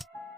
あ。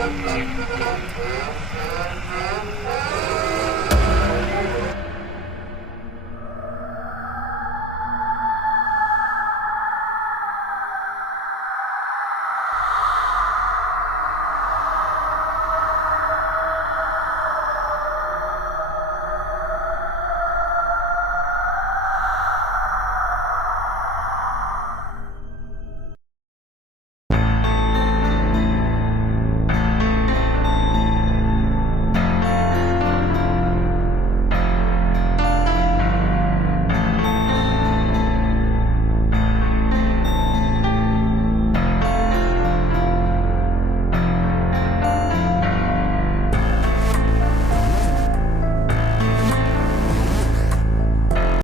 Thank you.